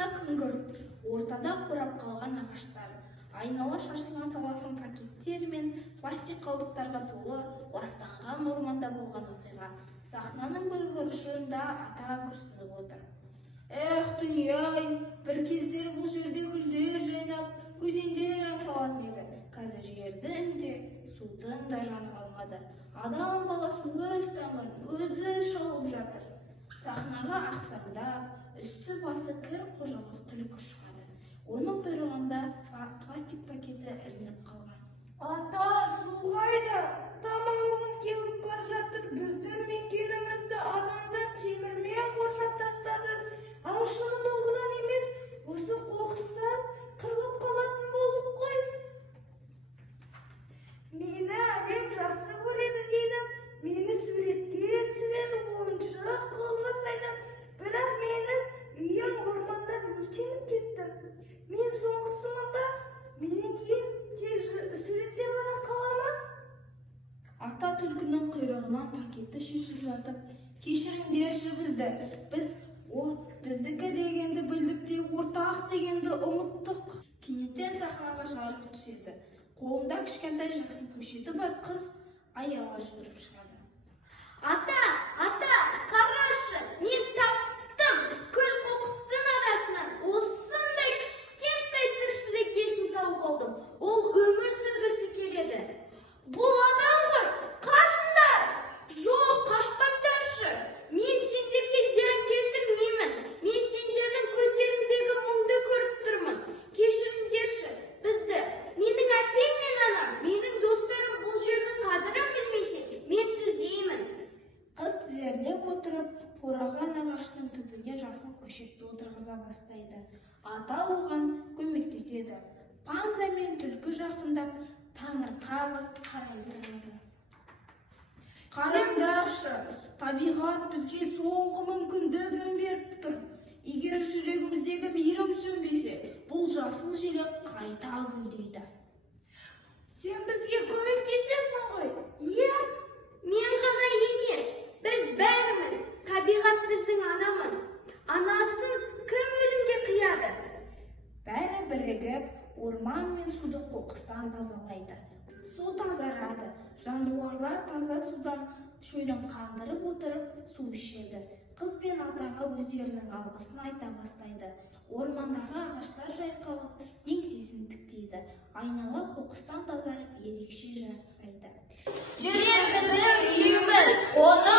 астында күңгірт, ортада қурап қалған ағаштар, айнала шашылған салафан пакеттер мен пластик қалдықтарға толы ластанған орманда болған оқиға. Сахнаның бір бұрышында ата күрсініп отыр. Эх, дүние-ай, бір кездері бұл жерде гүлдер жайнап, өзендер аңсалатын еді. Қазір жердің де, судың да жаны қалмады. Адам баласы өз тамырын өзі шалып жатыр. Сахнаға ақсаңдап, үсті басы кір қожалық түлкі шығады. Оның құйрығында пластик пакеті ілініп қалған. Ата, су қайда? Тамағым келіп бара жатыр. Біздің мекенімізді адамдар темірмен қоршап тастады. Аңшының оғынан емес, осы қоқыстан қырылып қалатын болдық қой. Мені әлем жақсы көреді дейді. Мені суретке түсіреді, ойыншық қылып жасайды. Бірақ мені үйім ормандар өртеніп кетті. Мен соңғысымын ба? Менен кейін тек суреттер ғана қала ма? Ата түлкінің құйрығынан пакетті шешіп жатып, кешіріңдерші бізді. Біздікі дегенді білдік те, ортақ дегенді ұмыттық. Кенеттен сахнаға жарық түседі. Қолында кішкентай жасыл көшеті бар қыз аяла жүгіріп шығады. Ата, қарашы, мен таптым. Көл қоқыстың арасынан осындай кішкентай тіршілік иесін тауып алдым. Ол өмір сүргісі келеді. Бұл адам ғой, қашыңдар! Жоқ, қашпаңдаршы. Мен сендерге зиян келтірмеймін. Мен сендердің көздеріндегі мұңды көріп тұрмын. Кешіріңдерші бізді. Менің әкем мен анам, менің достарым бұл жердің қадірін білмесе, мен түзеймін. Қыз тізерлеп отырып, қураған ағаштың түбіне жасыл көшетті отырғыза бастайды. Ата оған көмектеседі. Панда мен түлкі жақындап, таңырқап қарайды. Қараңдаршы, табиғат бізге соңғы мүмкіндігін беріп тұр. Егер жүрегіміздегі мейірім сөнбесе, бұл жасыл желек қайта гүлдейді. Сен бізге көмектесесің ғой? Иә, мен ғана емес, біз бәріміз. Табиғат біздің анамыз. Анасын кім өлімге қияды? Бәрі бірігіп, орман мен суды қоқыстан тазалайды. Су тазарады, жануарлар таза судан шөлін қандырып отырып су ішеді. Қыз бен атаға өздерінің алғысын айта бастайды. Ормандағы ағаштар жайқалып, еңсесін тіктейді. Айнала қоқыстан тазарып, ерекше жарқырайды. Жүрек біздің үйіміз, оны